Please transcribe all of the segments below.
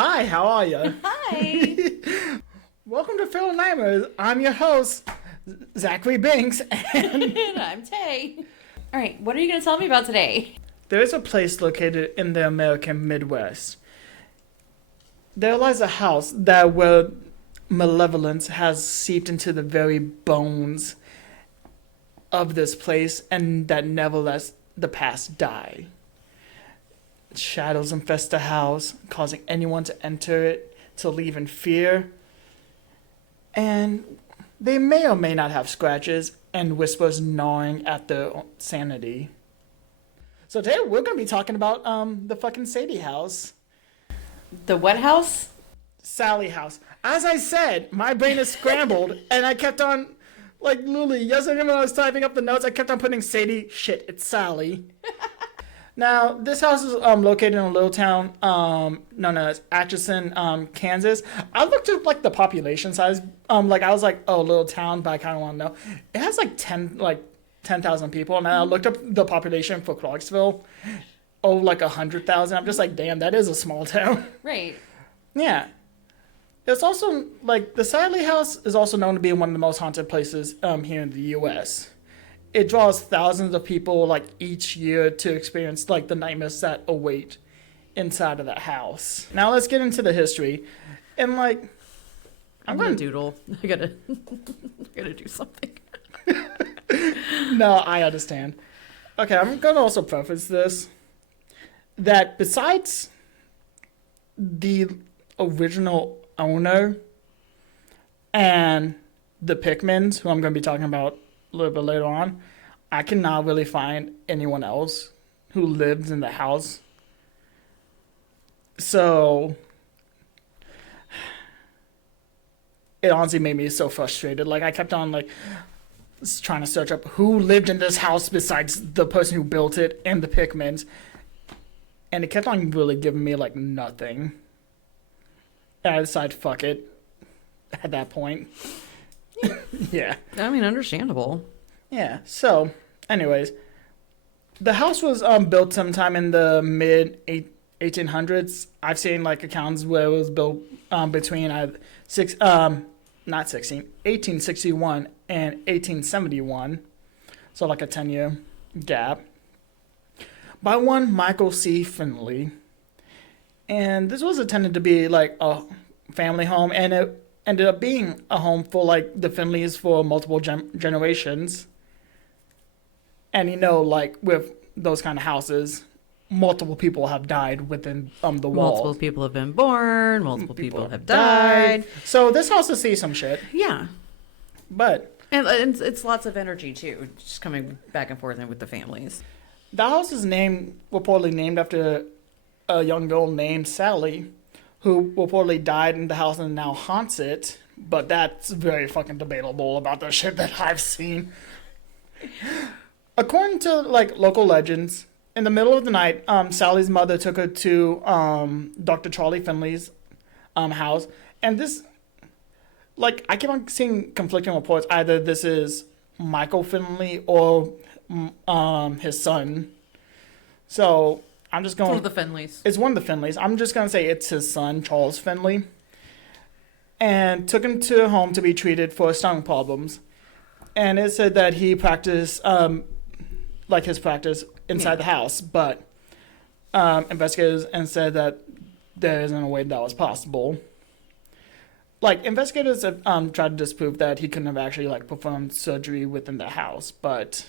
Hi, how are you? Hi. Welcome to Phil Nightmares. I'm your host, Zachary Binks, and And I'm Tay. All right, what are you going to tell me about today? there is a place located in the American Midwest. There lies a house that where malevolence has seeped into the very bones of this place and that never lets the past die. Shadows infest the house, causing anyone to enter it to leave in fear. And they may or may not have scratches and whispers gnawing at their sanity. So today we're going to be talking about the fucking Sadie house. The what house? Sallie house. As I said, my brain is scrambled and I kept on, like Luli, yesterday when I was typing up the notes, I kept on putting Sadie, shit, it's Sallie. Now, this house is located in a little town known as Atchison, Kansas. I looked at like the population size. I was like, oh, little town, but I kind of want to know. It has like 10,000 people, and I looked up the population for Clarksville. Oh, like 100,000. I'm just like, damn, that is a small town. Right. Yeah. It's also like the Sallie house is also known to be one of the most haunted places here in the U.S. It draws thousands of people like each year to experience like the nightmares that await inside of that house. Now let's get into the history. And like I'm gonna doodle. I gotta do something. No, I understand. Okay, I'm gonna also preface this that besides the original owner and the Pickmans, who I'm gonna be talking about a little bit later on, I cannot really find anyone else who lived in the house. So it honestly made me so frustrated. Like I kept on like trying to search up who lived in this house besides the person who built it and the Pickmans, and it kept on really giving me like nothing. And I decided fuck it at that point. Yeah. I mean, understandable. Yeah. So, anyways, the house was built sometime in the mid 1800s. I've seen like accounts where it was built between 1861 and 1871. So like a 10-year gap. By one Michael C. Finley. And this was intended to be like a family home, and it ended up being a home for like the Finleys for multiple generations. And like with those kind of houses, multiple people have died within the wall. Multiple people have been born. Multiple people have died. So this house has seen some shit. Yeah. But And it's lots of energy too, just coming back and forth with the families. the house is reportedly named after a young girl named Sallie, who reportedly died in the house and now haunts it. But that's very fucking debatable about the shit that I've seen. According to like local legends, in the middle of the night, Sallie's mother took her to Dr. Charlie Finley's house, and this, like, I keep on seeing conflicting reports. Either this is Michael Finley or his son. So I'm just going. It's one of the Finleys. It's one of the Finleys. I'm just gonna say it's his son, Charles Finley, and took him to a home to be treated for stomach problems. And it said that he practiced, like his practice inside the house, but investigators said that there isn't a way that was possible. Like investigators have tried to disprove that he couldn't have actually like performed surgery within the house, but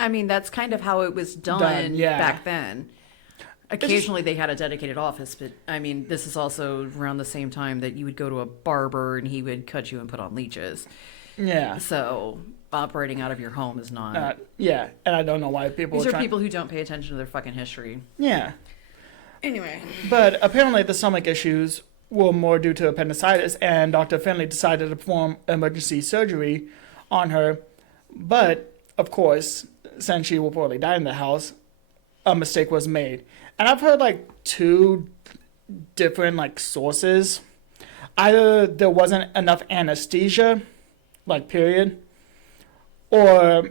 I mean, that's kind of how it was done yeah. back then. Occasionally they had a dedicated office, but I mean, this is also around the same time that you would go to a barber and he would cut you and put on leeches. Yeah. So operating out of your home is not. Yeah, and I don't know why people. These are people who don't pay attention to their fucking history. Yeah. Anyway. But apparently the stomach issues were more due to appendicitis, and Dr. Finley decided to perform emergency surgery on her. But, of course, since she reportedly died in the house, a mistake was made. And I've heard, like, two different, like, sources. Either there wasn't enough anesthesia, like, period, or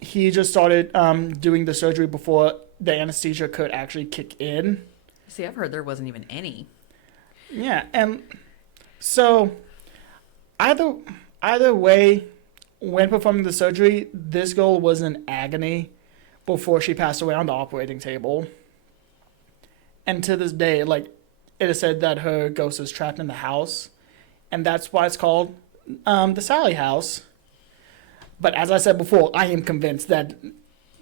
he just started doing the surgery before the anesthesia could actually kick in. See, I've heard there wasn't even any. Yeah, and so either way, when performing the surgery, this girl was in agony before she passed away on the operating table. And to this day, like, it is said that her ghost is trapped in the house, and that's why it's called the Sallie house. But as I said before, I am convinced that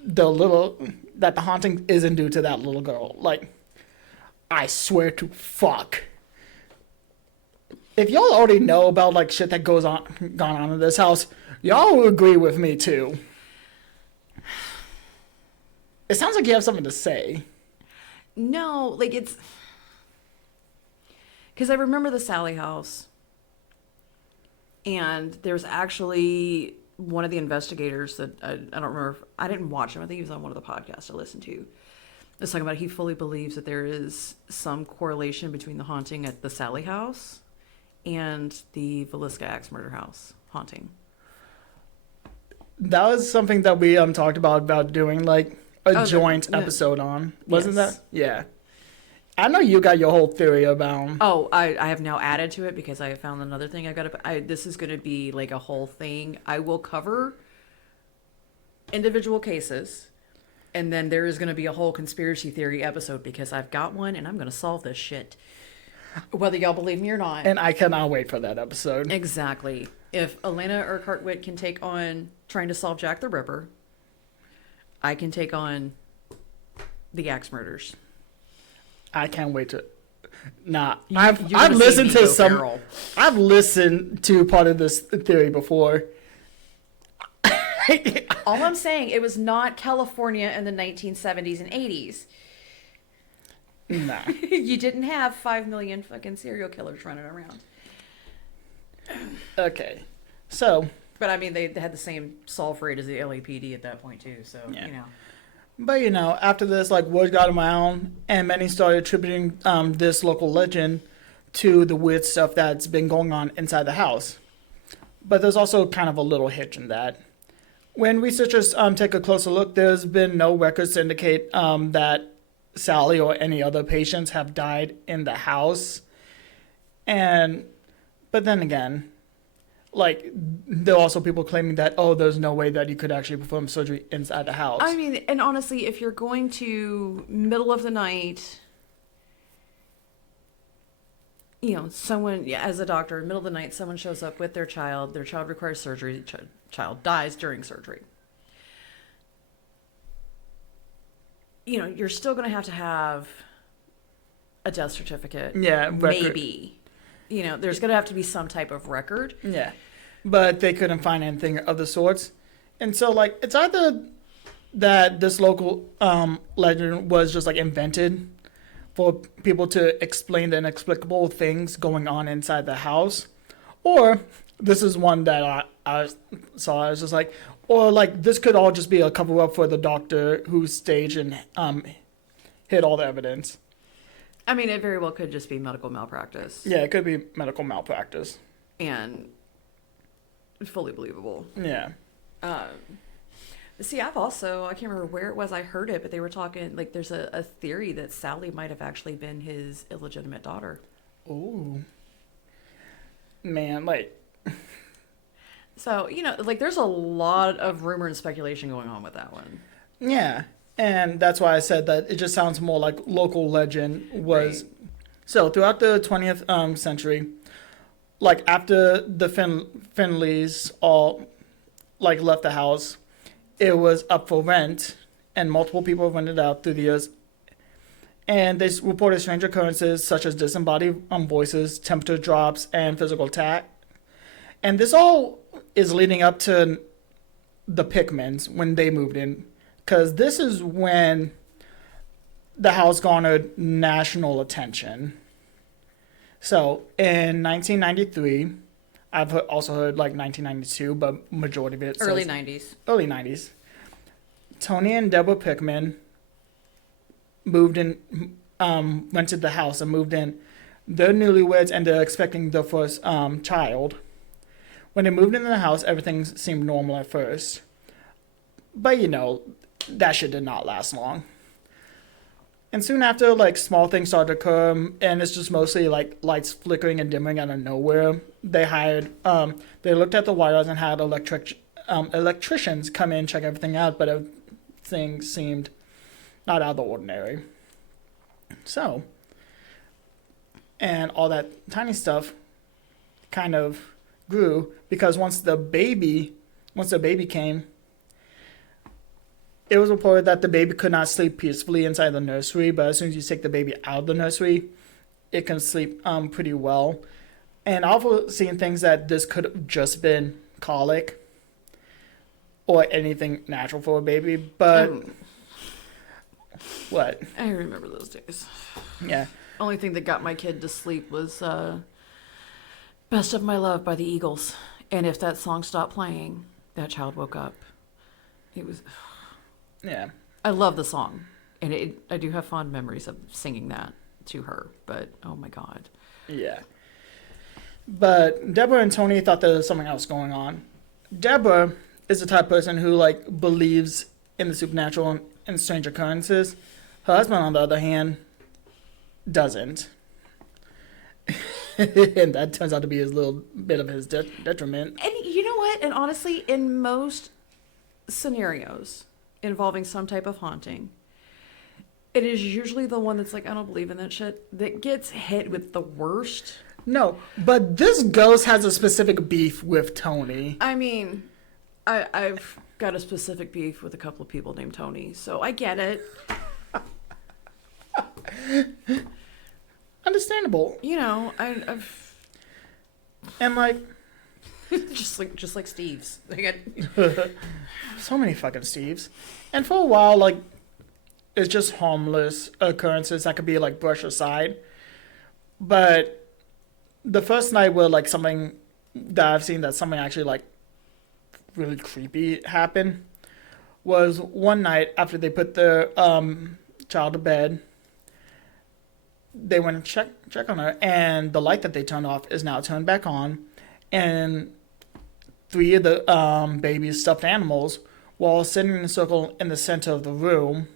the haunting isn't due to that little girl. Like, I swear to fuck. If y'all already know about like shit that gone on in this house, y'all will agree with me too. It sounds like you have something to say. No, like it's because I remember the Sallie house, and there's actually one of the investigators that I don't remember. I didn't watch him. I think he was on one of the podcasts I listened to. It's talking about he fully believes that there is some correlation between the haunting at the Sallie house and the Villisca axe murder house haunting. That was something that we talked about doing like a joint episode on. Wasn't that? Yeah. I know you got your whole theory about. Oh, I have now added to it because I found another thing I've got to. This is going to be like a whole thing. I will cover individual cases, and then there is going to be a whole conspiracy theory episode because I've got one and I'm going to solve this shit. Whether y'all believe me or not. And I cannot wait for that episode. Exactly. If Elena or Cartwit can take on trying to solve Jack the Ripper, I can take on the axe murders. I can't wait to. Nah, You're I've listened to some. Feral. I've listened to part of this theory before. All I'm saying, it was not California in the 1970s and 80s. Nah. You didn't have 5 million fucking serial killers running around. Okay, so. But I mean, they had the same solve rate as the LAPD at that point too. So Yeah. you know. But after this, like word got around, and many started attributing this local legend to the weird stuff that's been going on inside the house. But there's also kind of a little hitch in that. When researchers take a closer look, there's been no records to indicate that Sallie or any other patients have died in the house. But then again, like, there are also people claiming that, there's no way that you could actually perform surgery inside the house. I mean, and honestly, if you're going to middle of the night, someone, as a doctor, middle of the night, someone shows up with their child requires surgery, child dies during surgery. You're still going to have a death certificate. Yeah, record. Maybe. There's going to have to be some type of record. Yeah. But they couldn't find anything of the sorts. And so, like, it's either that this local legend was just, like, invented for people to explain the inexplicable things going on inside the house, or this is one that I saw. I was just like, or, like, this could all just be a cover-up for the doctor who staged and hid all the evidence. I mean, it very well could just be medical malpractice. Yeah, it could be medical malpractice. And fully believable. Yeah. See, I can't remember where it was I heard it, but they were talking, like, there's a theory that Sallie might have actually been his illegitimate daughter. Ooh. Man, like. So, like, there's a lot of rumor and speculation going on with that one. Yeah. And that's why I said that it just sounds more like local legend was. Right. So throughout the 20th century, like after the Finleys all like left the house, it was up for rent, and multiple people rented out through the years. And they reported strange occurrences such as disembodied voices, temperature drops, and physical attack. And this all is leading up to the Pickmans when they moved in. Because this is when the house garnered national attention. So, in 1993, I've also heard like 1992, but majority of it early 90s. Early 90s. Tony and Deborah Pickman moved in, rented the house and moved in. They're newlyweds and they're expecting their first child. When they moved into the house, everything seemed normal at first. But that shit did not last long. And soon after, like, small things started to occur, and it's just mostly, like, lights flickering and dimming out of nowhere. They looked at the wires and had electricians come in, check everything out, but everything seemed not out of the ordinary. So, and all that tiny stuff kind of grew, because once the baby came, it was reported that the baby could not sleep peacefully inside the nursery, but as soon as you take the baby out of the nursery, it can sleep pretty well. And I've also seen things that this could have just been colic or anything natural for a baby, but what? I remember those days. Yeah. Only thing that got my kid to sleep was Best of My Love by the Eagles. And if that song stopped playing, that child woke up. It was... Yeah. I love the song. And I do have fond memories of singing that to her. But, oh my God. Yeah. But Deborah and Tony thought there was something else going on. Deborah is the type of person who, like, believes in the supernatural and strange occurrences. Her husband, on the other hand, doesn't. And that turns out to be a little bit of his detriment. And you know what? And honestly, in most scenarios involving some type of haunting, it is usually the one that's like, I don't believe in that shit, that gets hit with the worst. No, but this ghost has a specific beef with Tony. I mean, I've got a specific beef with a couple of people named Tony, so I get it. Understandable. You know, I've And, like... just like Steve's. They got so many fucking Steves. And for a while, like, it's just harmless occurrences that could be, like, brushed aside. But the first night where, like, something that I've seen that something actually, like, really creepy happened was one night after they put their child to bed. They went and check on her, and the light that they turned off is now turned back on, and 3 of the baby's stuffed animals were all sitting in a circle in the center of the room.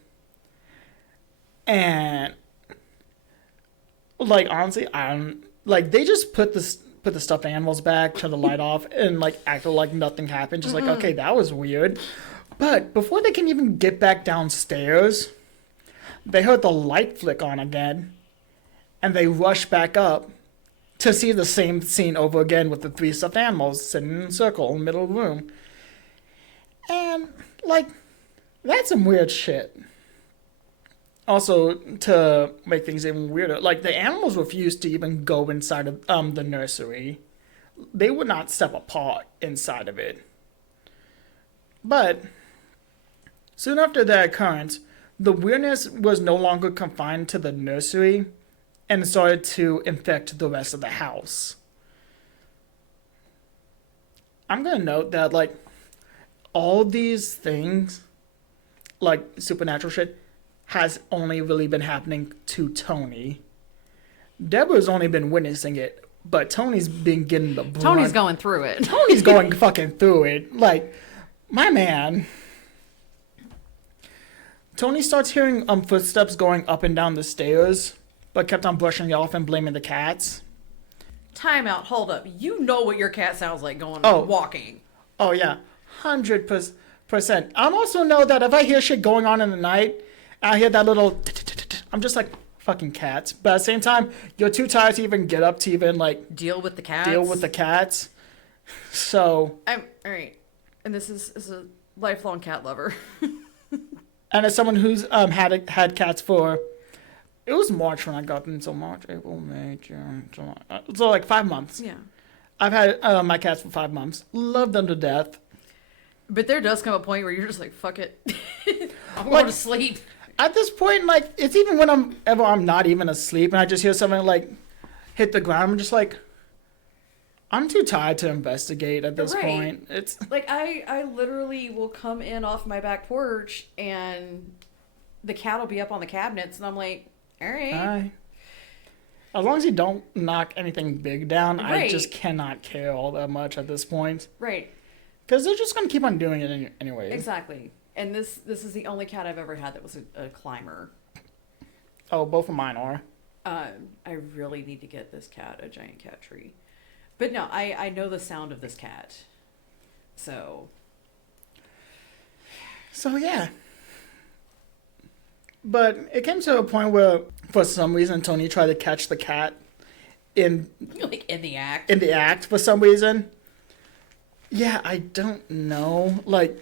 And, like, honestly, they just put the stuffed animals back, turned the light off, and, like, acted like nothing happened. Just like, okay, that was weird. But before they can even get back downstairs, they heard the light flick on again, and they rushed back up to see the same scene over again with the 3 stuffed animals sitting in a circle in the middle of the room. And, like, that's some weird shit. Also, to make things even weirder, like, the animals refused to even go inside of the nursery. They would not step apart inside of it. But soon after that occurrence, the weirdness was no longer confined to the nursery and started to infect the rest of the house. I'm going to note that, like, all these things, like supernatural shit, has only really been happening to Tony. Deborah's only been witnessing it, but Tony's been getting the brunt. Tony's going through it. Tony's going fucking through it. Like, my man. Tony starts hearing footsteps going up and down the stairs, but kept on brushing it off and blaming the cats. Time out. Hold up. You know what your cat sounds like walking. Oh, yeah. 100%. I also know that if I hear shit going on in the night, I hear that little... I'm just like, fucking cats. But at the same time, you're too tired to even get up to even, like... Deal with the cats? So... All right. And this is a lifelong cat lover. And as someone who's had cats for... It was March when I got them, so March, April, May, June, July. So like 5 months. Yeah. I've had my cats for 5 months. Love them to death. But there does come a point where you're just like, fuck it. I'm going to sleep. At this point, like, it's even when I'm not even asleep and I just hear something like hit the ground, I'm just like, I'm too tired to investigate at this point. It's like I literally will come in off my back porch and the cat will be up on the cabinets and I'm like, all right. As long as you don't knock anything big down, I just cannot care all that much at this point. Right. Because they're just going to keep on doing it anyway. Exactly. And this is the only cat I've ever had that was a climber. Oh, both of mine are. I really need to get this cat a giant cat tree. But no, I know the sound of this cat. So yeah. But it came to a point where, for some reason, Tony tried to catch the cat in like in the act. In the act, for some reason. Yeah, I don't know. Like,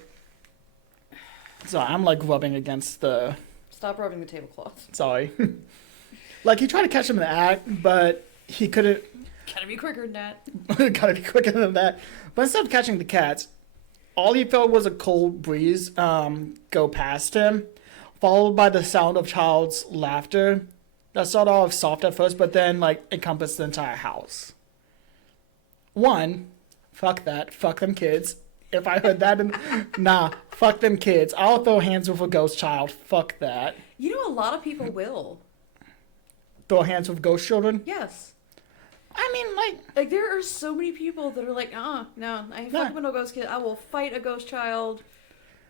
so I'm like rubbing against the. Stop rubbing the tablecloth. Sorry. Like, he tried to catch him in the act, but he couldn't. Gotta be quicker than that. Gotta be quicker than that. But instead of catching the cats, all he felt was a cold breeze go past him, followed by the sound of child's laughter that started off soft at first, but then like encompassed the entire house. One, fuck that. Fuck them kids. If I heard that, fuck them kids. I'll throw hands with a ghost child. Fuck that. You know, a lot of people will. Throw hands with ghost children? Yes. I mean, like there are so many people that are like, no, I ain't fucking with no ghost kid. I will fight a ghost child.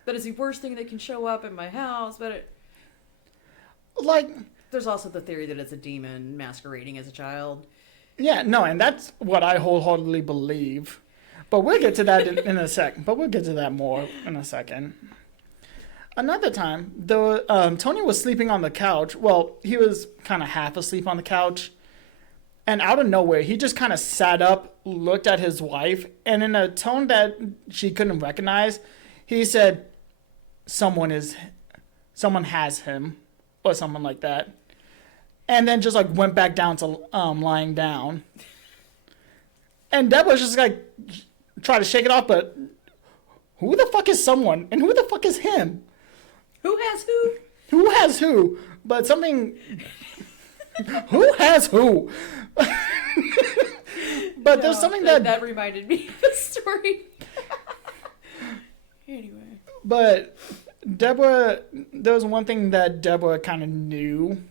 That is the worst thing that can show up in my house. But there's also the theory that it's a demon masquerading as a child. Yeah, no, and that's what I wholeheartedly believe. But we'll get to that in a second. But we'll get to that more in a second. Another time, Tony was sleeping on the couch. Well, he was kind of half asleep on the couch. And out of nowhere, he just kind of sat up, looked at his wife, and in a tone that she couldn't recognize, he said, someone has him, or something like that. And then just like went back down to lying down. And Deborah was just like, try to shake it off, but who the fuck is someone? And who the fuck is him? Who has who? Who has who? But something... Who has who? But there's something that reminded me of the story. Anyway. But Deborah, there was one thing that Deborah kind of knew,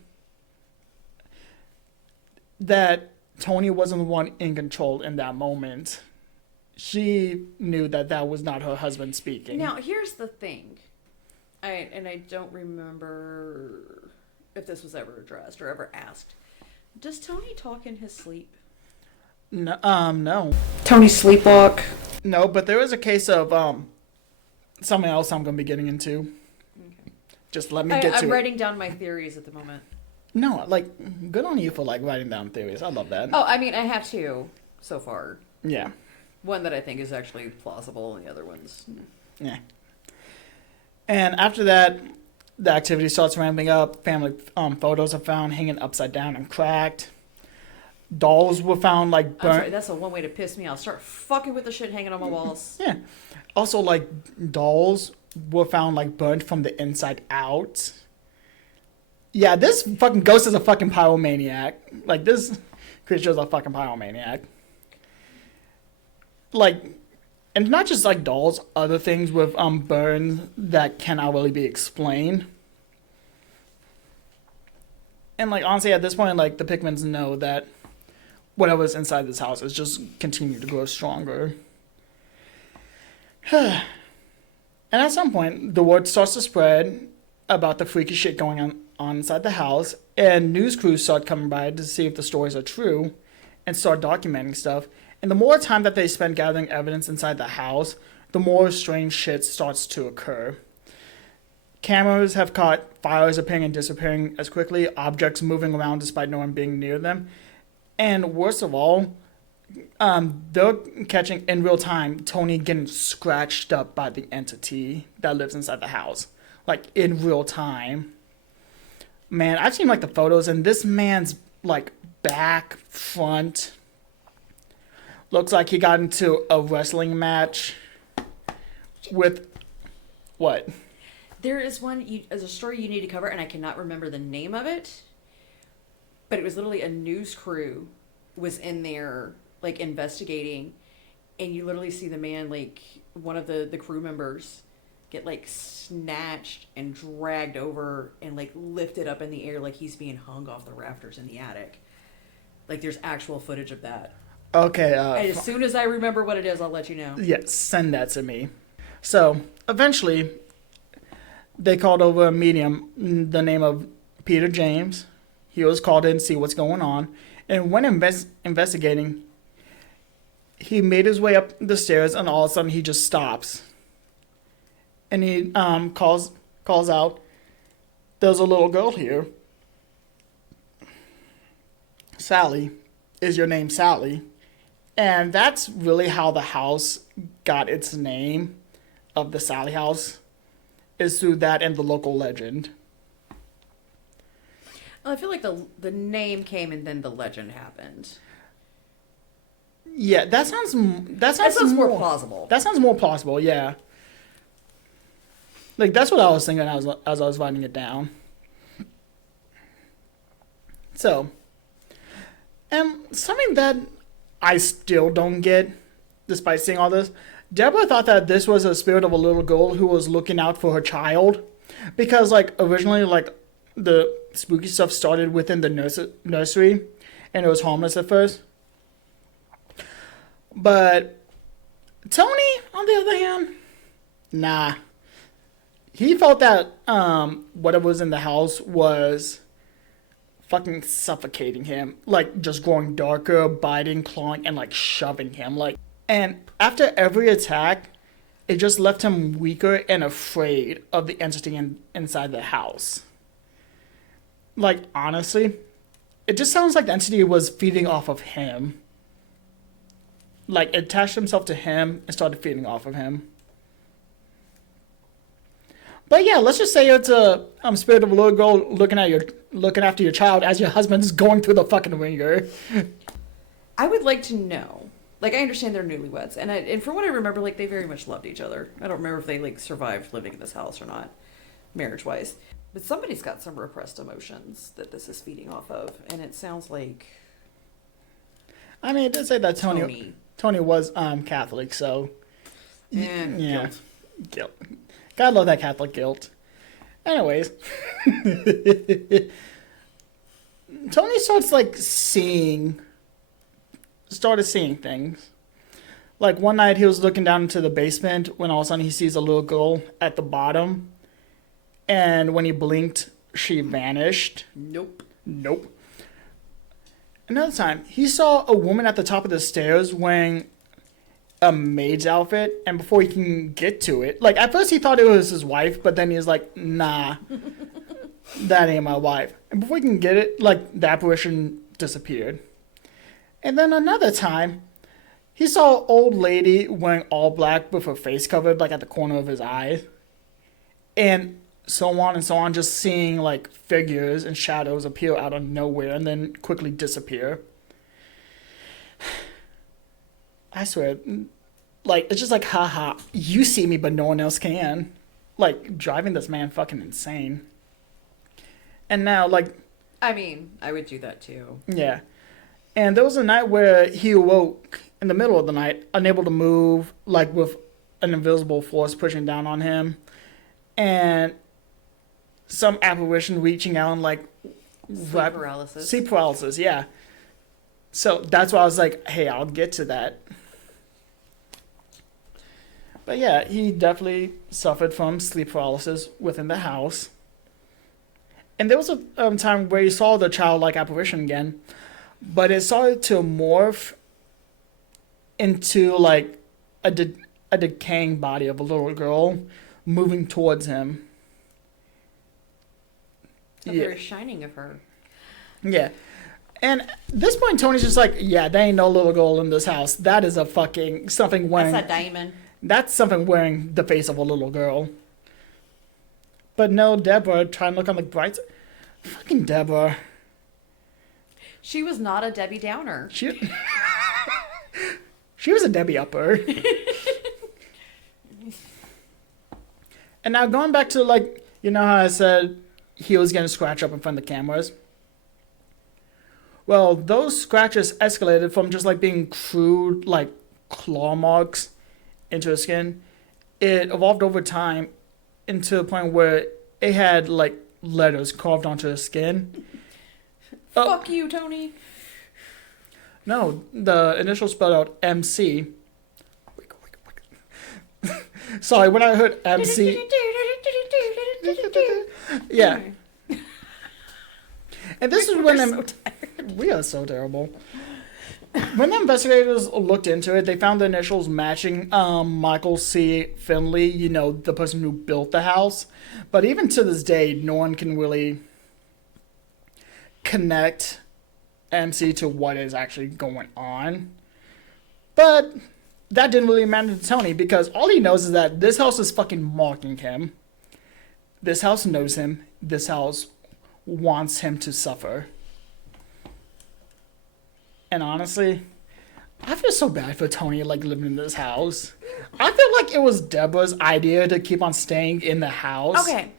that Tony wasn't the one in control in that moment. She knew that was not her husband speaking. Now, here's the thing. I don't remember if this was ever addressed or ever asked. Does Tony talk in his sleep? No. No. Tony sleepwalk? No, but there is a case of something else I'm going to be getting into. Okay. Just let me get to it. I'm writing down my theories at the moment. No, like, good on you for like writing down theories. I love that. Oh, I mean, I have two so far. Yeah. One that I think is actually plausible, and the other one's... Yeah. And after that, the activity starts ramping up. Family photos are found hanging upside down and cracked. Dolls were found like burnt. I'm sorry, that's one way to piss me off. Start fucking with the shit hanging on my walls. Yeah. Also, like, dolls were found like burnt from the inside out. Yeah, this fucking ghost is a fucking pyromaniac. Like, this creature is a fucking pyromaniac. Like, and not just like dolls, other things with burns that cannot really be explained. And like, honestly, at this point, like, the Pickmans know that whatever's inside this house is just continuing to grow stronger. And at some point, the word starts to spread about the freaky shit going on inside the house, and news crews start coming by to see if the stories are true and start documenting stuff. And the more time that they spend gathering evidence inside the house, the more strange shit starts to occur. Cameras have caught fires appearing and disappearing as quickly, objects moving around despite no one being near them. And worst of all, they're catching in real time Tony getting scratched up by the entity that lives inside the house. Like, in real time. Man, I've seen like the photos, and this man's like back, front, looks like he got into a wrestling match with what? There is as a story you need to cover, and I cannot remember the name of it, but it was literally a news crew was in there like investigating, and you literally see the man, like one of the crew members, get like snatched and dragged over and like lifted up in the air like he's being hung off the rafters in the attic. Like, there's actual footage of that. Okay. And as soon as I remember what it is, I'll let you know. Yes, send that to me. So eventually, they called over a medium, the name of Peter James, he was called in to see what's going on. And when investigating, he made his way up the stairs, and all of a sudden he just stops. And he calls out, "There's a little girl here. Sallie. Is your name Sallie?" And that's really how the house got its name of the Sallie house, is through that and the local legend. Well, I feel like the name came and then the legend happened. Yeah, that sounds more plausible. That sounds more plausible, yeah. Like, that's what I was thinking as I was writing it down. So, something that I still don't get, despite seeing all this, Deborah thought that this was a spirit of a little girl who was looking out for her child. Because, like, originally, like, the spooky stuff started within the nursery, and it was harmless at first. But Tony, on the other hand, nah. He felt that whatever was in the house was fucking suffocating him. Like, just growing darker, biting, clawing, and, like, shoving him. Like, and after every attack, it just left him weaker and afraid of the entity inside the house. Like, honestly, it just sounds like the entity was feeding off of him. Like, it attached himself to him and started feeding off of him. But yeah, let's just say it's a spirit of a little girl looking after your child as your husband's going through the fucking ringer. I would like to know. Like, I understand they're newlyweds, and from what I remember, like, they very much loved each other. I don't remember if they, like, survived living in this house or not, marriage-wise. But somebody's got some repressed emotions that this is feeding off of, and it sounds like... I mean, it did say that Tony was Catholic, so... Yeah. Guilt. Gotta love that Catholic guilt. Anyways. Tony started seeing things. Like, one night he was looking down into the basement when all of a sudden he sees a little girl at the bottom. And when he blinked, she vanished. Nope. Another time, he saw a woman at the top of the stairs wearing a maid's outfit, and before he can get to it, like, at first he thought it was his wife, but then he was like, nah, that ain't my wife. And before he can get it, like, the apparition disappeared. And then another time, he saw an old lady wearing all black with her face covered, like, at the corner of his eye. And so on, just seeing, like, figures and shadows appear out of nowhere and then quickly disappear. I swear, like, it's just like, haha, you see me, but no one else can. Like, driving this man fucking insane. And now, like... I mean, I would do that too. Yeah. And there was a night where he awoke in the middle of the night, unable to move, like, with an invisible force pushing down on him. And some apparition reaching out and, like... Sleep paralysis, yeah. So that's why I was like, hey, I'll get to that. But yeah, he definitely suffered from sleep paralysis within the house. And there was a time where he saw the childlike apparition again, but it started to morph into, like, a decaying body of a little girl moving towards him. A very shining of her. Yeah. And at this point, Tony's just like, yeah, there ain't no little girl in this house. That is a fucking something wearing... That's a diamond. That's something wearing the face of a little girl. But no, Deborah, trying to look on the bright side. Fucking Deborah. She was not a Debbie Downer. She was a Debbie Upper. And now going back to, like, you know how I said he was getting scratched up in front of the cameras? Well, those scratches escalated from just, like, being crude, like, claw marks into his skin. It evolved over time into a point where it had, like, letters carved onto his skin. Fuck you, Tony. No, the initials spelled out MC. Sorry, when I heard MC... Yeah. And this is when we are so terrible. When the investigators looked into it, they found the initials matching Michael C. Finley, the person who built the house. But even to this day, no one can really connect MC to what is actually going on. But that didn't really matter to Tony because all he knows is that this house is fucking mocking him. This house knows him. This house wants him to suffer. And honestly, I feel so bad for Tony, living in this house. I feel like it was Deborah's idea to keep on staying in the house. Okay.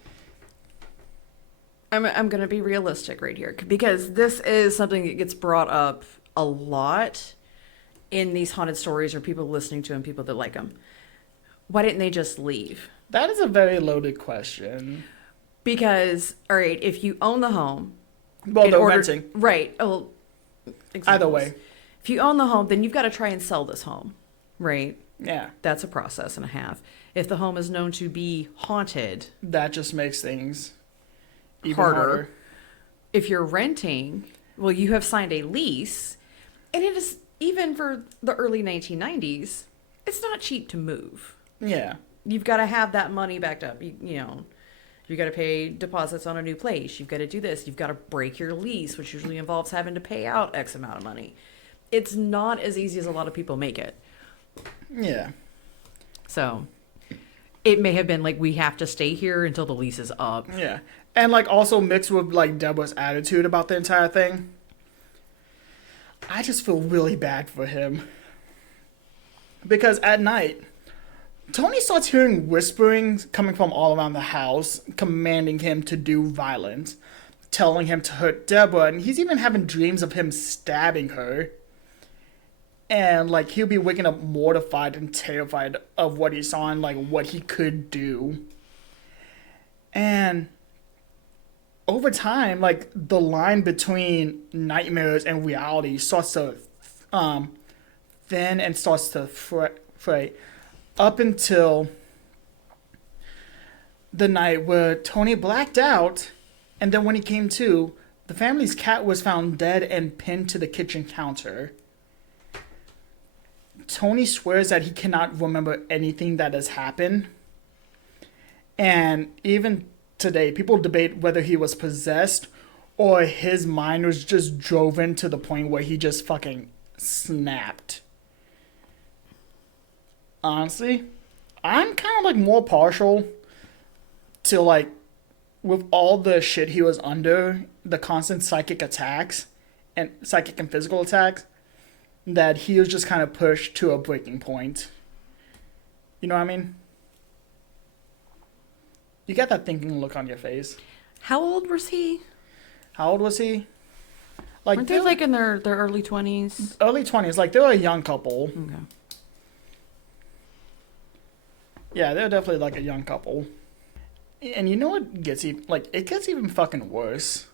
I'm going to be realistic right here because this is something that gets brought up a lot in these haunted stories or people listening to them, people that like them. Why didn't they just leave? That is a very loaded question. Because, all right, if you own the home. Well, they're renting. Right. Oh, examples. Either way. If you own the home, then you've got to try and sell this home, right? Yeah. That's a process and a half. If the home is known to be haunted. That just makes things even harder. If you're renting, well, you have signed a lease, and it is, even for the early 1990s, it's not cheap to move. Yeah. You've got to have that money backed up. You got to pay deposits on a new place. You've got to do this. You've got to break your lease, which usually involves having to pay out X amount of money. It's not as easy as a lot of people make it. Yeah. So it may have been we have to stay here until the lease is up. Yeah. And also mixed with Deborah's attitude about the entire thing. I just feel really bad for him. Because at night, Tony starts hearing whisperings coming from all around the house, commanding him to do violence, telling him to hurt Deborah, and he's even having dreams of him stabbing her. And he'll be waking up mortified and terrified of what he saw and what he could do. And over time, the line between nightmares and reality starts to thin and starts to fray up until the night where Tony blacked out, and then when he came to, the family's cat was found dead and pinned to the kitchen counter. Tony swears that he cannot remember anything that has happened. And even today, people debate whether he was possessed or his mind was just driven to the point where he just fucking snapped. Honestly, I'm kind of more partial to with all the shit he was under, the constant psychic attacks and psychic and physical attacks, that he was just kind of pushed to a breaking point. You know what I mean? You got that thinking look on your face. How old was he? How old was he? Weren't they in their early 20s? Early 20s. They were a young couple. Okay. Yeah, they're definitely a young couple. And you know what gets even, it gets even fucking worse.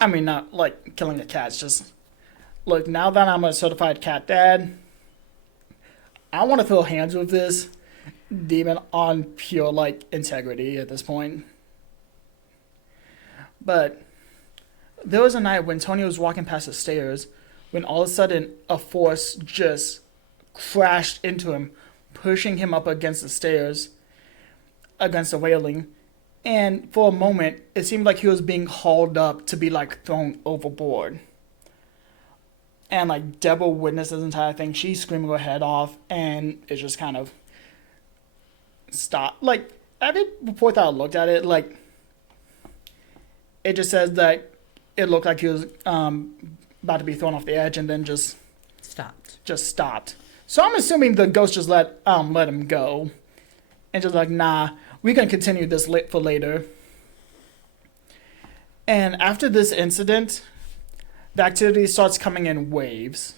I mean, not killing a cat. It's just, look, now that I'm a certified cat dad, I want to throw hands with this demon on pure, integrity at this point. But there was a night when Tony was walking past the stairs when all of a sudden a force just crashed into him, pushing him up against the stairs, against the railing. And for a moment, it seemed like he was being hauled up to be, thrown overboard. And, Deborah witnessed this entire thing. She's screaming her head off, and it just kind of stopped. Every report that I looked at it, it just says that it looked like he was about to be thrown off the edge and then just stopped. So I'm assuming the ghost just let him go. And just nah, we can continue this for later. And after this incident, the activity starts coming in waves.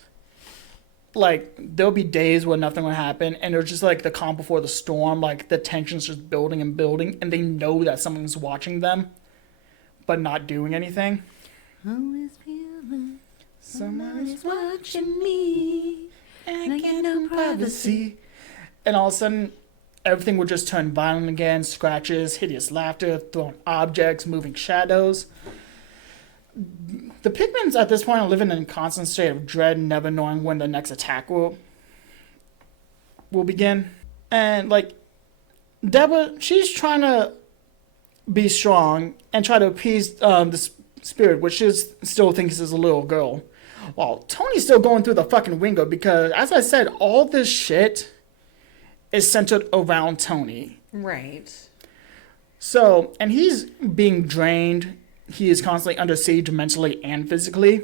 There'll be days where nothing will happen, and it's just the calm before the storm, the tension's just building and building, and they know that someone's watching them, but not doing anything. Always feeling someone is watching me, and I get no privacy. And all of a sudden, everything will just turn violent again, scratches, hideous laughter, thrown objects, moving shadows. the Pickmans at this point are living in a constant state of dread, never knowing when the next attack will begin. And like Deborah, she's trying to be strong and try to appease the spirit, which is still thinks is a little girl. While Tony's still going through the fucking window because, as I said, all this shit is centered around Tony. Right. So, and he's being drained. He is constantly under siege mentally and physically.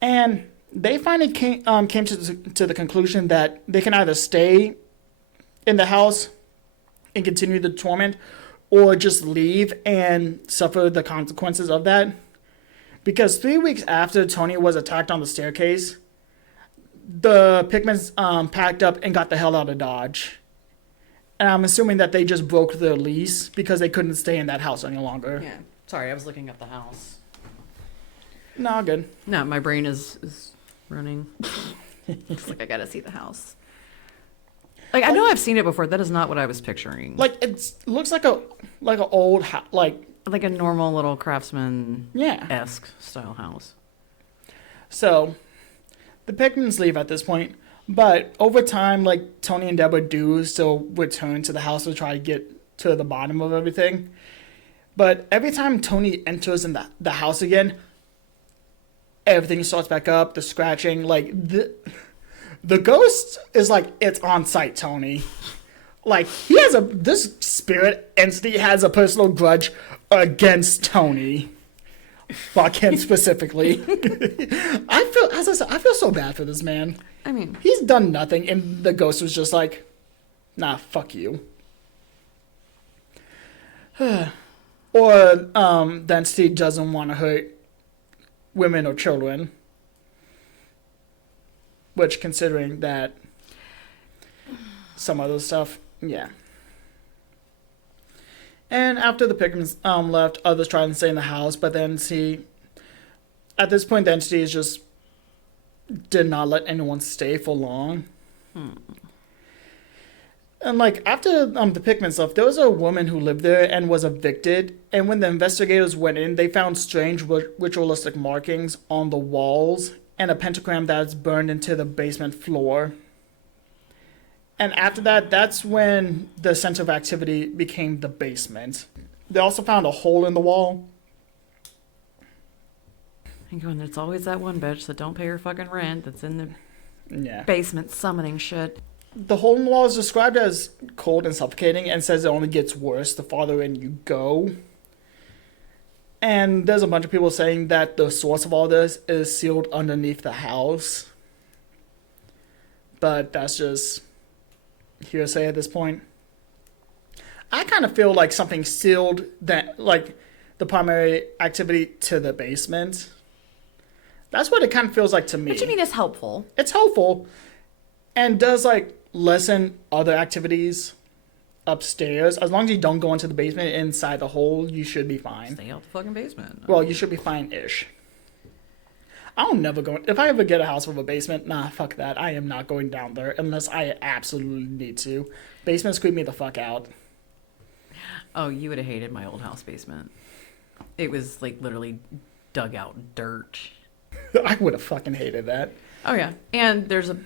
And they finally came to the conclusion that they can either stay in the house and continue the torment or just leave and suffer the consequences of that. Because 3 weeks after Tony was attacked on the staircase, the Pickmans packed up and got the hell out of Dodge. And I'm assuming that they just broke their lease because they couldn't stay in that house any longer. Yeah. Sorry, I was looking at the house. No, good. No, my brain is running. It's like I gotta see the house. Like I know I've seen it before. That is not what I was picturing. Like it looks like an old like a normal little craftsman-esque yeah style house. So the Pickmans leave at this point, but over time, like Tony and Deborah do still return to the house to try to get to the bottom of everything. But every time Tony enters in the house again, everything starts back up. The scratching, like the ghost is like it's on site, Tony. Like this spirit entity has a personal grudge against Tony. Fuck him specifically. I feel so bad for this man. I mean, he's done nothing, and the ghost was just like, nah, fuck you. Or the entity doesn't want to hurt women or children. Which, considering that some other stuff, yeah. And after the Pickmans left, others tried to stay in the house, but then at this point, the entity just did not let anyone stay for long. And like after the Pickmans left, there was a woman who lived there and was evicted. And when the investigators went in, they found strange ritualistic markings on the walls and a pentagram that's burned into the basement floor. And after that, that's when the center of activity became the basement. They also found a hole in the wall. And going, there's always that one bitch that don't pay her fucking rent that's in the Yeah. basement summoning shit. The hole in the wall is described as cold and suffocating and says it only gets worse the farther in you go. And there's a bunch of people saying that the source of all this is sealed underneath the house. But that's just hearsay at this point. I kind of feel like something sealed that, like, the primary activity to the basement. That's what it kind of feels like to me. What you mean is helpful? It's helpful and does, like, lessen other activities upstairs. As long as you don't go into the basement inside the hole, you should be fine. Stay out the fucking basement. Well, you should be fine-ish. I'll never go... If I ever get a house with a basement, nah, fuck that. I am not going down there unless I absolutely need to. Basements creep me the fuck out. Oh, you would have hated my old house basement. It was, like, literally dug out dirt. I would have fucking hated that. Oh, yeah. And there's a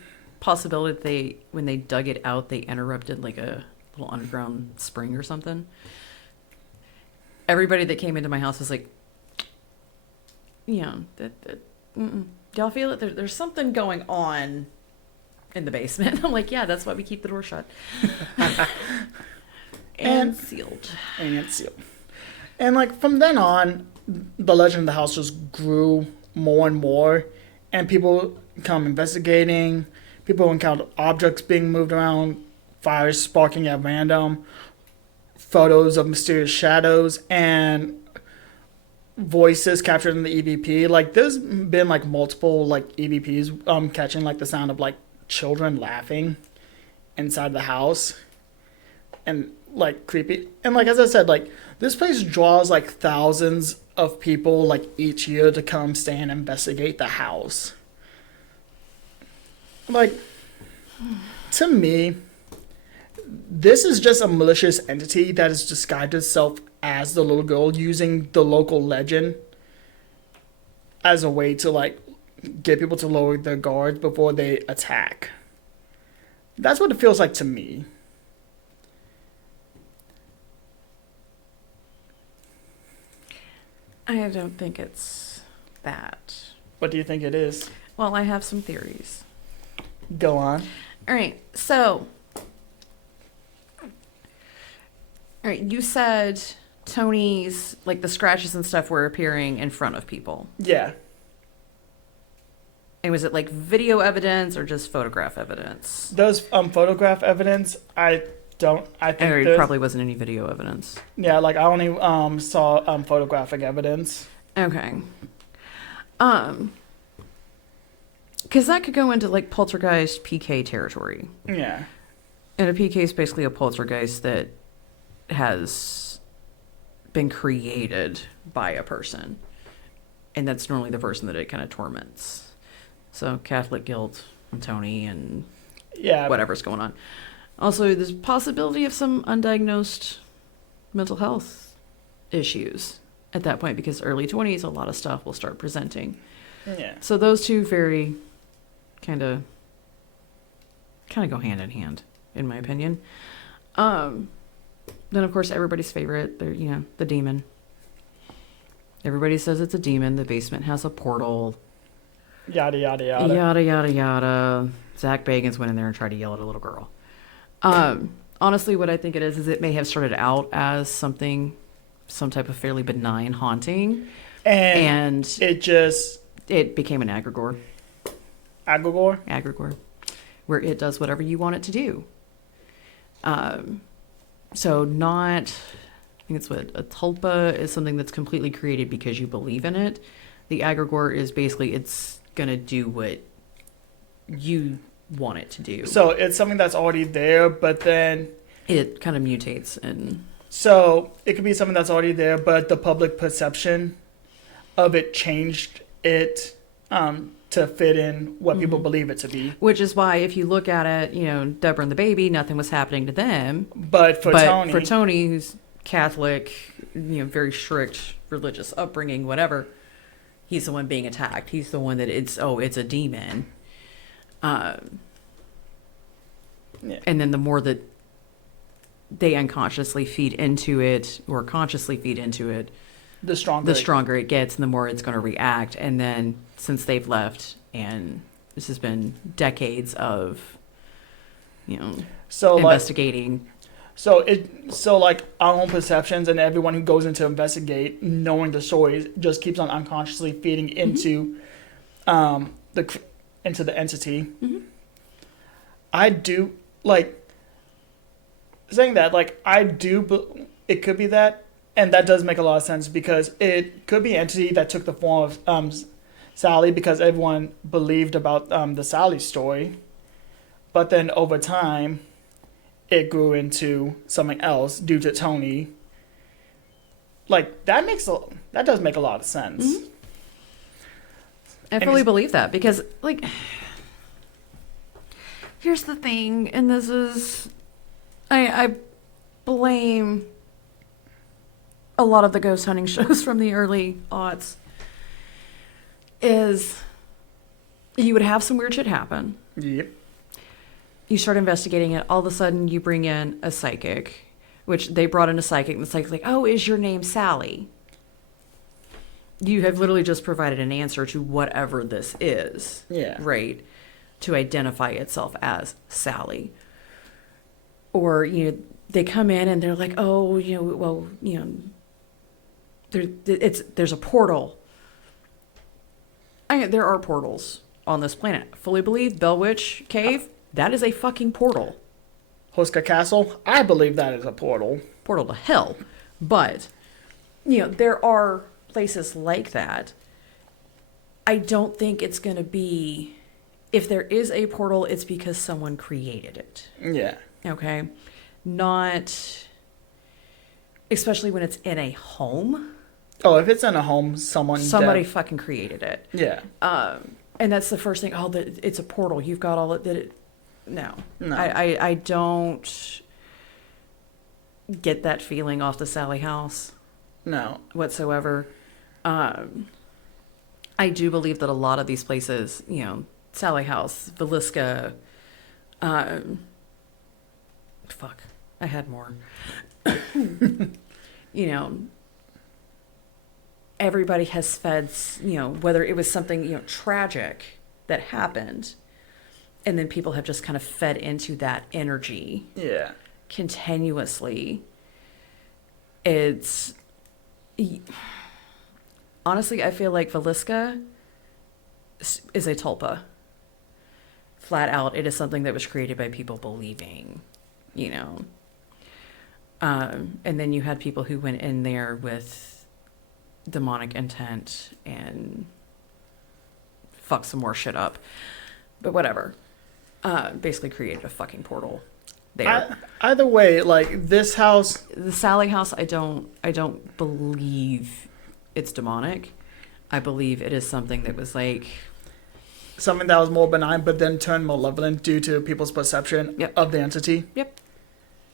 possibility when they dug it out, they interrupted, like, a little underground spring or something. Everybody that came into my house was like, y'all feel it? There's something going on in the basement. I'm like, yeah, that's why we keep the door shut. and sealed. And sealed. And, like, from then on, the legend of the house just grew more and more. And people come investigating. People encounter objects being moved around. Fires sparking at random. Photos of mysterious shadows. And voices captured in the EVP. Like, there's been, like, multiple, like, EVPs catching, like, the sound of, like, children laughing inside the house. And, like, creepy. And, like, as I said, like, this place draws, like, thousands of people, like, each year to come stay and investigate the house. Like, to me, this is just a malicious entity that has described itself as the little girl using the local legend as a way to like get people to lower their guards before they attack. That's what it feels like to me. I don't think it's that. What do you think it is? Well, I have some theories. Go on. All right, so... All right, you said Tony's, like, the scratches and stuff were appearing in front of people. Yeah. And was it, like, video evidence or just photograph evidence? Those photograph evidence, I think There probably wasn't any video evidence. Yeah, like, I only saw photographic evidence. Okay. Because that could go into, like, poltergeist PK territory. Yeah. And a PK is basically a poltergeist that has been created by a person. And that's normally the person that it kind of torments. So Catholic guilt from Tony and whatever's going on. Also, there's possibility of some undiagnosed mental health issues at that point, because early 20s, a lot of stuff will start presenting. Yeah. So those two very kind of go hand in hand, in my opinion. Then, of course, everybody's favorite, the demon. Everybody says it's a demon. The basement has a portal. Yada, yada, yada. Yada, yada, yada. Zach Bagans went in there and tried to yell at a little girl. Honestly, what I think it is it may have started out as some type of fairly benign haunting. And it became an egregore. Egregore? Egregore. Where it does whatever you want it to do. So I think it's what a tulpa is, something that's completely created because you believe in it. The egregore is basically it's gonna do what you want it to do. So it's something that's already there, but then it kind of mutates and. So it could be something that's already there, but the public perception of it changed it to fit in what people believe it to be. Which is why, if you look at it, Deborah and the baby, nothing was happening to them. But for Tony, who's Catholic, very strict religious upbringing, whatever, he's the one being attacked. He's the one that it's a demon. And then the more that they unconsciously feed into it or consciously feed into it, the stronger it gets and the more it's going to react. And then since they've left, and this has been decades of investigating. So our own perceptions and everyone who goes in to investigate, knowing the stories, just keeps on unconsciously feeding into the entity. Mm-hmm. I do saying that, it could be that, and that does make a lot of sense, because it could be an entity that took the form of Sallie, because everyone believed about the Sallie story, but then over time it grew into something else due to Tony. That does make a lot of sense. Mm-hmm. I fully believe that, because here's the thing, and this is I blame a lot of the ghost hunting shows from the early aughts, is you would have some weird shit happen. Yep. You start investigating it, all of a sudden you bring in a psychic, which they brought in a psychic, and the psychic's like, oh, is your name Sallie? You have literally just provided an answer to whatever this is. Yeah. Right? To identify itself as Sallie. Or, they come in and they're like, oh, there's a portal. There are portals on this planet. Fully believe Bell Witch Cave, that is a fucking portal. Huska Castle, I believe that is a portal. Portal to hell. But, there are places like that. I don't think it's going to be, if there is a portal, it's because someone created it. Yeah. Okay? Not, especially when it's in a home. Oh, if it's in a home, somebody fucking created it. Yeah. And that's the first thing. Oh, it's a portal. You've got all it. No. I don't get that feeling off the Sallie house. No. Whatsoever. I do believe that a lot of these places, Sallie House, Villisca, fuck, I had more. you know, everybody has fed, whether it was something, tragic that happened, and then people have just kind of fed into that energy. Yeah. Continuously. It's honestly, I feel like Villisca is a tulpa. Flat out, it is something that was created by people believing, and then you had people who went in there with demonic intent and fucked some more shit up, but whatever. Basically created a fucking portal there. Either way, like this house, The Sallie House, I don't believe it's demonic. I believe it is something that was like something that was more benign, but then turned malevolent due to people's perception of the entity. Yep.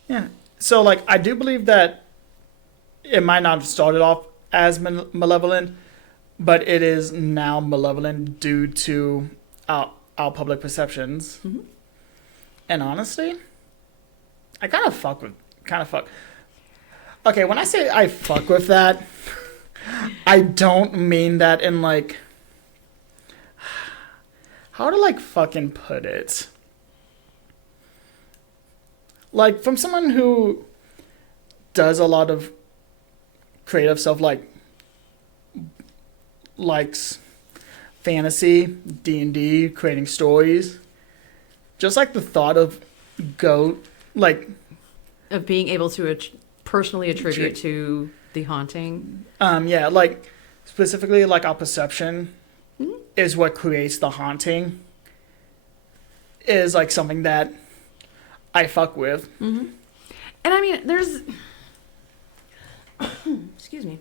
Yeah. So, like, I do believe that it might not have started off as malevolent, but it is now malevolent due to our public perceptions. Mm-hmm. And honestly, I kind of fuck. Okay, when I say I fuck with that, I don't mean that in like, how to like fucking put it? Like, from someone who does a lot of creative stuff, like likes fantasy, D&D, creating stories, just like the thought of of being able to personally attribute to the haunting. Yeah, like specifically like our perception is what creates the haunting, is like something that I fuck with. Mm-hmm. And I mean, there's excuse me,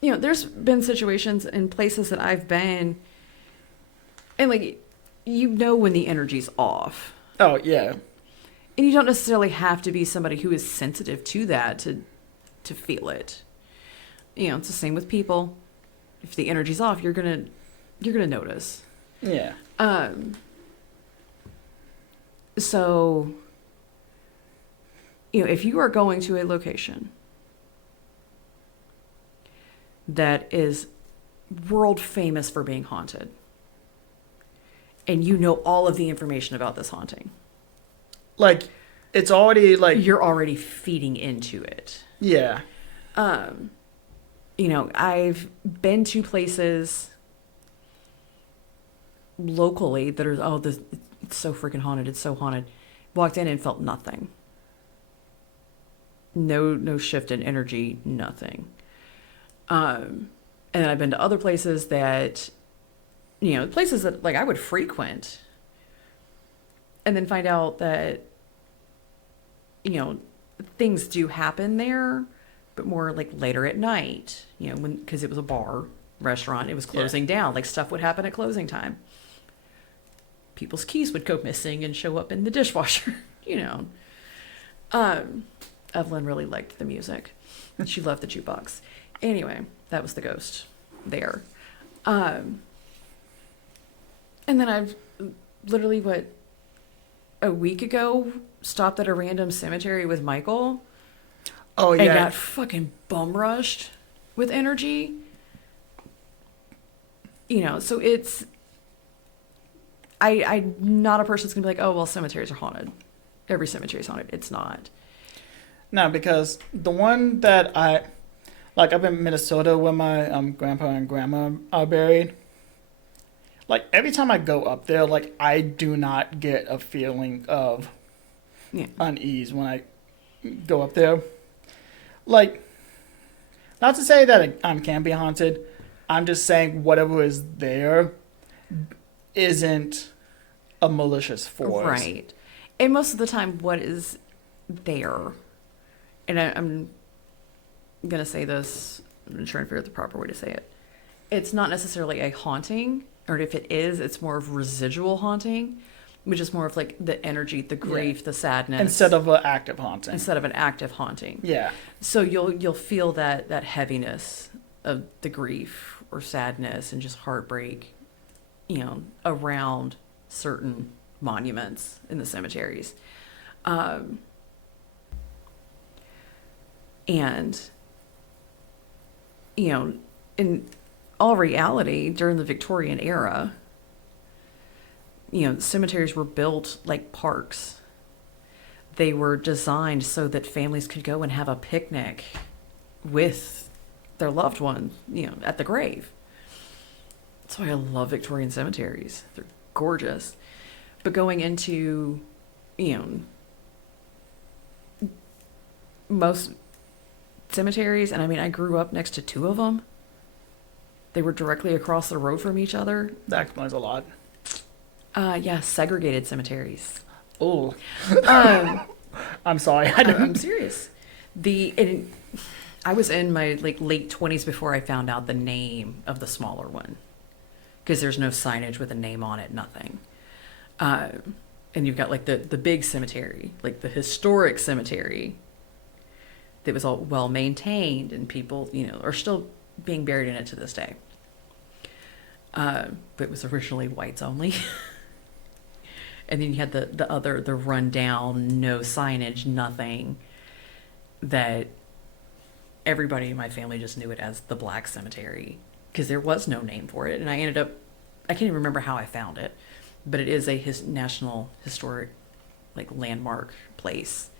there's been situations in places that I've been, and like, when the energy's off. Oh yeah. And you don't necessarily have to be somebody who is sensitive to that to feel it. It's the same with people. If the energy's off, you're gonna notice. Yeah. So, if you are going to a location that is world famous for being haunted, and you know all of the information about this haunting, like, it's already like you're already feeding into it. Yeah. I've been to places locally that are, it's so freaking haunted, it's so haunted. Walked in and felt nothing. No shift in energy, nothing. And then I've been to other places that, places that like I would frequent, and then find out that, things do happen there, but more like later at night, because it was a bar, restaurant, it was closing down. Like, stuff would happen at closing time. People's keys would go missing and show up in the dishwasher, Evelyn really liked the music. She loved the jukebox. Anyway, that was the ghost there. And then I've literally, a week ago, stopped at a random cemetery with Michael. Oh yeah. And got fucking bum rushed with energy. So it's, I'm not a person that's gonna be like, oh well, cemeteries are haunted. Every cemetery is haunted. It's not. No, because the one that I'm in Minnesota where my grandpa and grandma are buried. Like, every time I go up there, like, I do not get a feeling of unease when I go up there. Like, not to say that it can be haunted. I'm just saying whatever is there isn't a malicious force. Right. And most of the time, what is there, and I'm going to say this, I'm trying to figure out the proper way to say it. It's not necessarily a haunting, or if it is, it's more of residual haunting, which is more of like the energy, the grief, the sadness. Instead of an active haunting. Instead of an active haunting. Yeah. So you'll feel that heaviness of the grief or sadness and just heartbreak, around certain monuments in the cemeteries. And, in all reality, during the Victorian era, cemeteries were built like parks. They were designed so that families could go and have a picnic with their loved one, at the grave. That's why I love Victorian cemeteries. They're gorgeous. But going into, most cemeteries, and I mean, I grew up next to two of them. They were directly across the road from each other. That explains a lot. Yeah, segregated cemeteries. Oh. I'm sorry. I'm serious. I was in my late 20s before I found out the name of the smaller one, because there's no signage with a name on it, nothing. And you've got the big cemetery, like the historic cemetery that was all well maintained, and people are still being buried in it to this day. But it was originally whites only. And then you had the rundown, no signage, nothing, that everybody in my family just knew it as the Black Cemetery, because there was no name for it. And I can't even remember how I found it, but it is a national historic landmark place.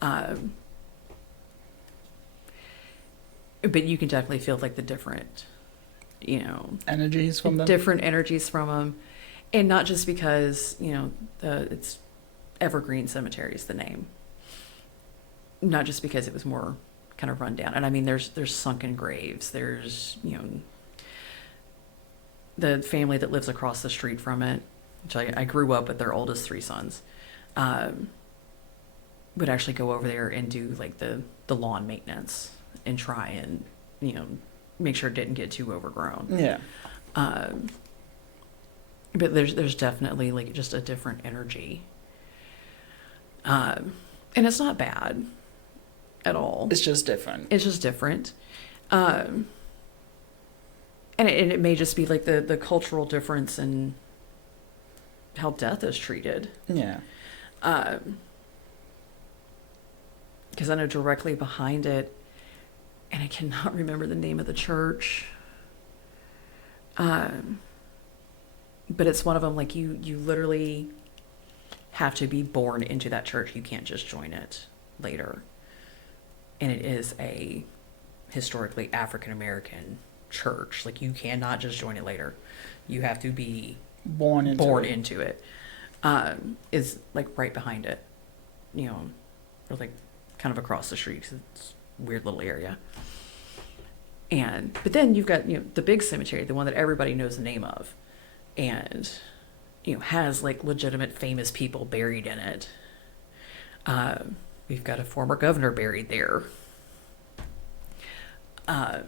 But you can definitely feel the different, energies from them. Different energies from them. And not just because, it's Evergreen Cemetery is the name. Not just because it was more kind of run down. And I mean, there's sunken graves. There's, the family that lives across the street from it, which I grew up with their oldest three sons, would actually go over there and do the lawn maintenance and try and, make sure it didn't get too overgrown. Yeah. But there's definitely just a different energy. And it's not bad at all. It's just different. It's just different. And it may just be the cultural difference in how death is treated. Yeah. Because I know directly behind it, and I cannot remember the name of the church. But it's one of them, you literally have to be born into that church. You can't just join it later. And it is a historically African-American church. You cannot just join it later. You have to be born into it. Is right behind it, or kind of across the street. 'Cause it's a weird little area. But then you've got, the big cemetery, the one that everybody knows the name of, and, has legitimate famous people buried in it. We've got a former governor buried there. That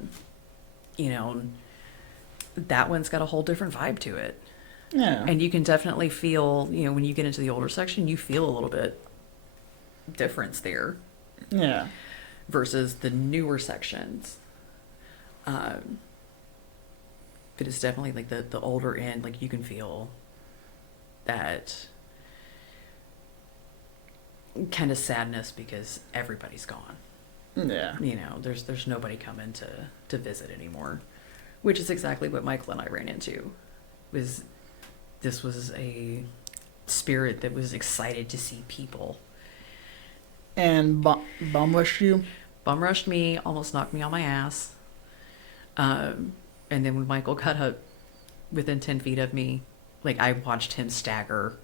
one's got a whole different vibe to it. Yeah. And you can definitely feel, when you get into the older section, you feel a little bit difference there. Yeah. Versus the newer sections. But it's definitely the older end, you can feel that kind of sadness because everybody's gone. Yeah. There's nobody coming to visit anymore, which is exactly what Michael and I ran into. This was a spirit that was excited to see people. And bum rushed you? Bum rushed me, almost knocked me on my ass. And then when Michael got up within 10 feet of me, I watched him stagger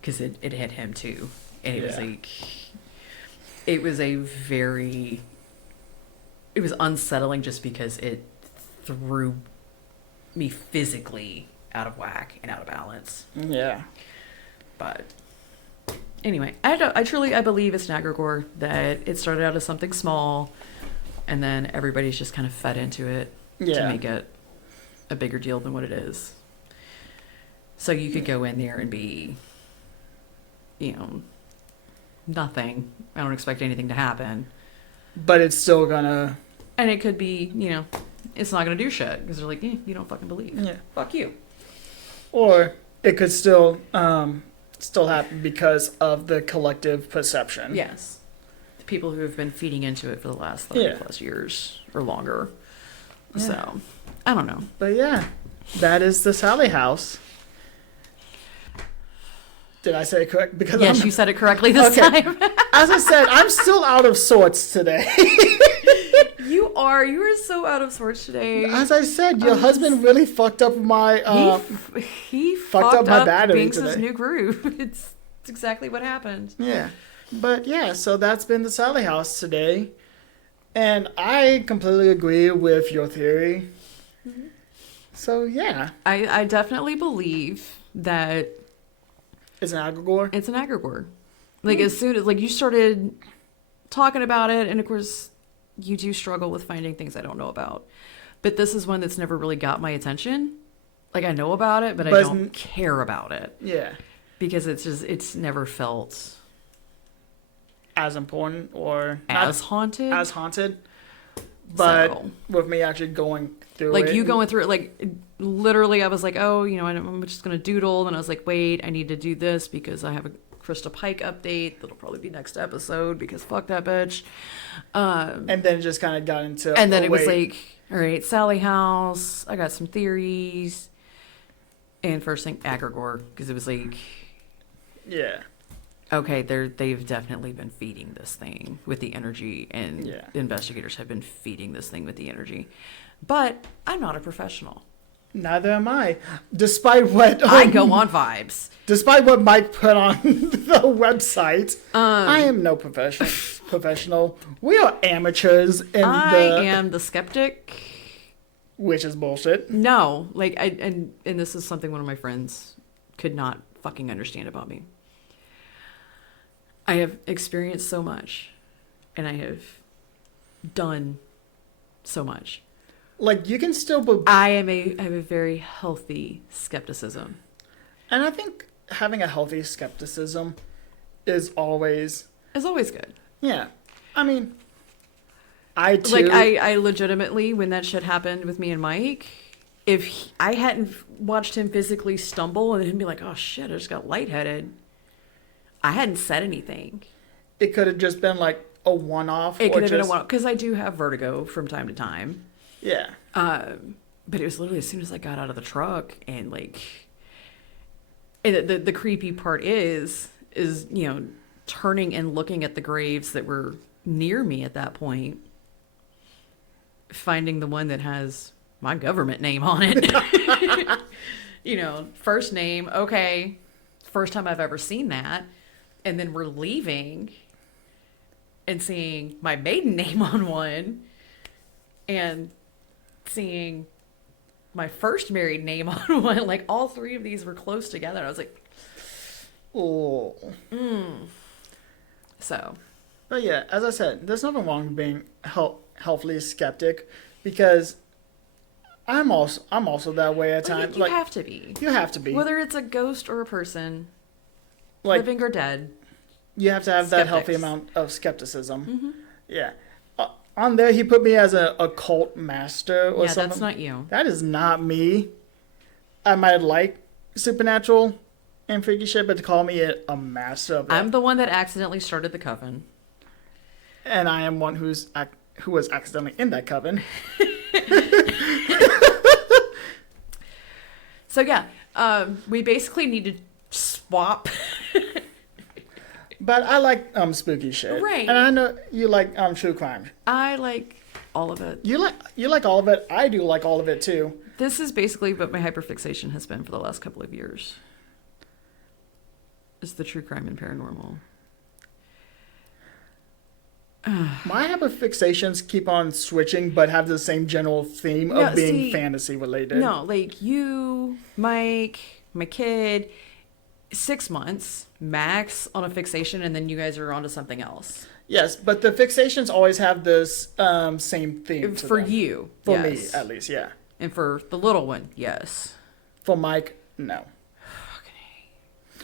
because it hit him too. And it was it was unsettling just because it threw me physically out of whack and out of balance. Yeah. But anyway, I truly believe it's Nagragor, that it started out as something small and then everybody's just kind of fed into it to make it a bigger deal than what it is. So you could go in there and be, nothing. I don't expect anything to happen. But it's still gonna... And it could be, it's not going to do shit because they're like, you don't fucking believe. Yeah. Fuck you. Or it could still happen because of the collective perception. Yes. The people who have been feeding into it for the last 30 plus years or longer. Yeah. So, I don't know. But yeah, that is the Sallie house. Did I say it correct? Because yes, you said it correctly this time. As I said, I'm still out of sorts today. You are so out of sorts today. As I said, your husband really fucked up my. He fucked up my battery Binks' today. new groove. It's exactly what happened. Yeah, but yeah, so that's been the Sallie house today, and I completely agree with your theory. Mm-hmm. So yeah, I definitely believe that. It's an egregore? It's an egregore. Like, as soon as, like, you started talking about it, and of course, you do struggle with finding things I don't know about. But this is one that's never really got my attention. Like, I know about it, but I don't care about it. Yeah. Because it's never felt... as important or... as haunted. As haunted. But with me actually going through it. Like, you going through it, like... Literally, I was like, oh, I'm just going to doodle. And I was like, wait, I need to do this because I have a Krista Pike update. That'll probably be next episode because fuck that bitch. And then it just kind of got into... And then it was like, all right, Sallie house. I got some theories. And first thing, egregore. Because it was like... Yeah. Okay, they've definitely been feeding this thing with the energy. And the investigators have been feeding this thing with the energy. But I'm not a professional. Neither am I. Despite what... I go on vibes. Despite what Mike put on the website, I am no professional. We are amateurs. I am the skeptic. Which is bullshit. No. Like, and this is something one of my friends could not fucking understand about me. I have experienced so much. And I have done so much. Like, you can still... I have a very healthy skepticism. And I think having a healthy skepticism is always... It's always good. Yeah. I mean, I too... Like, I legitimately, when that shit happened with me and Mike, I hadn't watched him physically stumble and him be like, oh shit, I just got lightheaded, I hadn't said anything. It could have just been like a one-off. It could have been a one-off. Because I do have vertigo from time to time. Yeah. But it was literally as soon as I got out of the truck and like, and the creepy part is turning and looking at the graves that were near me at that point, finding the one that has my government name on it. First name, okay, first time I've ever seen that, and then we're leaving and seeing my maiden name on one, and seeing my first married name on one. Like, all three of these were close together. I was like, oh. So. But yeah, as I said, there's nothing wrong with being healthily skeptic, because I'm also that way at times. You have to be. You have to be. Whether it's a ghost or a person, living or dead. You have to have that healthy amount of skepticism. Mm-hmm. Yeah. On there, he put me as a occult master or something. Yeah, that's not you. That is not me. I might like supernatural and freaky shit, but to call me a master of that. I'm the one that accidentally started the coven. And I am one who was accidentally in that coven. So yeah, we basically need to swap. But I like spooky shit. Right. And I know you like true crime. I like all of it. You like all of it. I do like all of it too. This is basically what my hyperfixation has been for the last couple of years. It's the true crime and paranormal. My hyperfixations keep on switching, but have the same general theme of being fantasy related. No, like you, Mike, my kid, 6 months max on a fixation, and then you guys are onto something else. Yes, but the fixations always have this same theme for them. You, for me at least, yeah. And for the little one, yes. For Mike, no. Okay,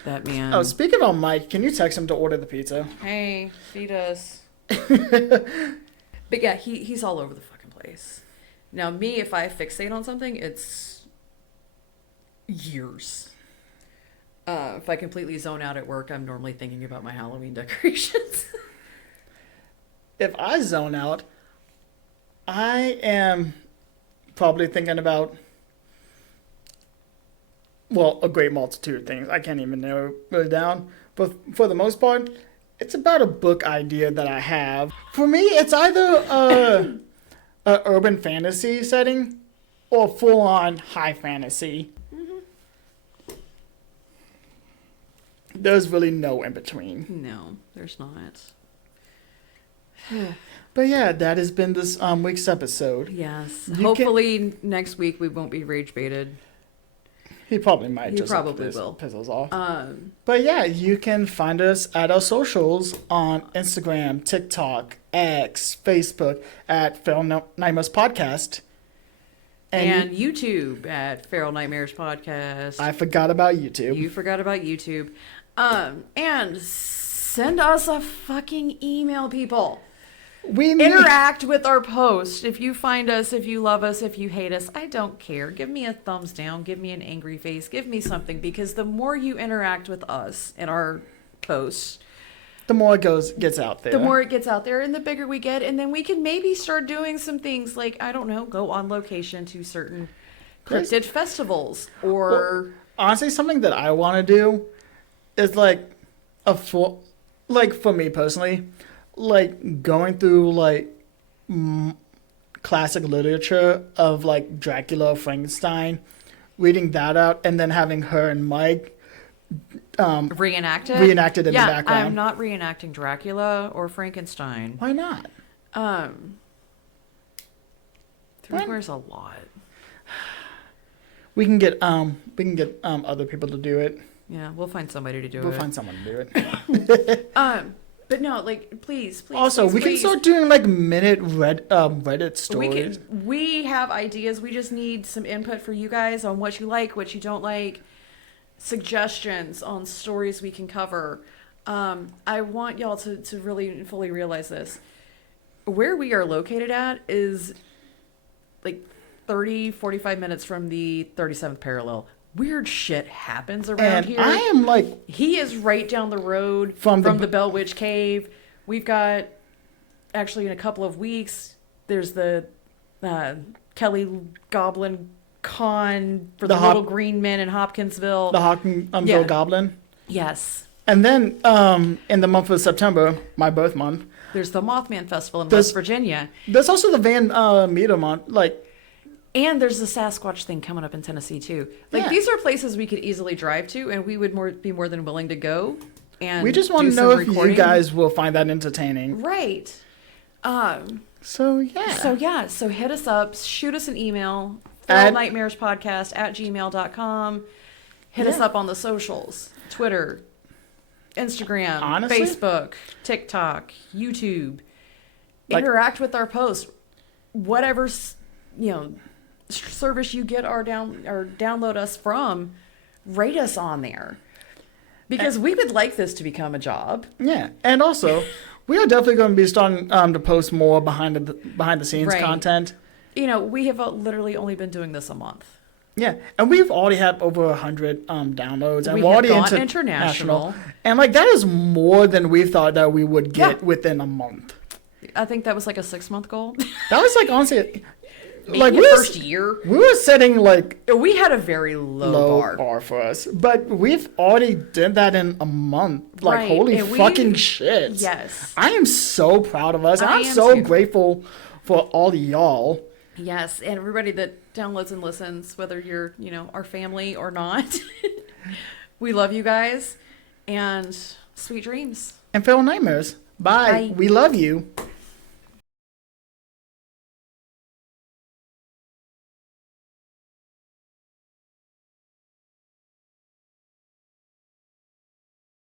that man. Oh, speaking of Mike, can you text him to order the pizza? Hey, feed us. But yeah, he's all over the fucking place. Now, me, if I fixate on something, it's years. If I completely zone out at work, I'm normally thinking about my Halloween decorations. If I zone out, I am probably thinking about, well, a great multitude of things. I can't even narrow it down. But for the most part, it's about a book idea that I have. For me, it's either a urban fantasy setting or full-on high fantasy. There's really no in between. No, there's not. But yeah, that has been this week's episode. Yes. Hopefully next week we won't be rage baited. He probably might. He probably will. Piss us off. But yeah, you can find us at our socials on Instagram, TikTok, X, Facebook at Feral Nightmares Podcast. And YouTube at Feral Nightmares Podcast. I forgot about YouTube. You forgot about YouTube. And send us a fucking email, people. Interact with our post. If you find us, if you love us, if you hate us, I don't care. Give me a thumbs down. Give me an angry face. Give me something, because the more you interact with us in our posts, the more it gets out there. The more it gets out there, and the bigger we get, and then we can maybe start doing some things like, I don't know, go on location to certain cryptid festivals, or... Well, honestly, something that I want to do is like for me personally, like going through like classic literature of like Dracula, Frankenstein, reading that out, and then having her and Mike reenacted in the background. Yeah, I'm not reenacting Dracula or Frankenstein. Why not? There's a lot. We can get other people to do it. Yeah, we'll find somebody to do it. We'll find someone to do it. But no, like, please. Also, we can start doing like minute Reddit stories. We have ideas. We just need some input for you guys on what you like, what you don't like, suggestions on stories we can cover. I want y'all to really fully realize this. Where we are located at is like 45 minutes from the 37th parallel. Weird shit happens around here. I am like... He is right down the road from the Bell Witch Cave. We've got, actually in a couple of weeks, there's the Kelly Goblin Con for the little green men in Hopkinsville. The Hopkinsville Goblin? Yes. And then in the month of September, my birth month, there's the Mothman Festival in West Virginia. There's also the Van Meter month, and there's the Sasquatch thing coming up in Tennessee too. These are places we could easily drive to, and we would be more than willing to go. And we just want to know if you guys will find that entertaining, right? So hit us up, shoot us an email, feralnightmarespodcast@gmail.com. Hit us up on the socials: Twitter, Instagram, Facebook, TikTok, YouTube. Interact with our posts. Whatever, service you get or download us from, rate us on there. Because we would like this to become a job. Yeah. And also, we are definitely going to be starting to post more behind the scenes content. We have literally only been doing this a month. Yeah, and we've already had over 100 downloads, and we're already international. And that is more than we thought that we would get within a month. I think that was like a 6-month goal. That was honestly, maybe first year. We were setting we had a very low bar for us, but we've already did that in a month. Holy fucking shit! Yes, I am so proud of us. I'm so grateful for all of y'all. Yes, and everybody that downloads and listens, whether you're, our family or not. We love you guys, and sweet dreams. And feral nightmares. Bye. We love you.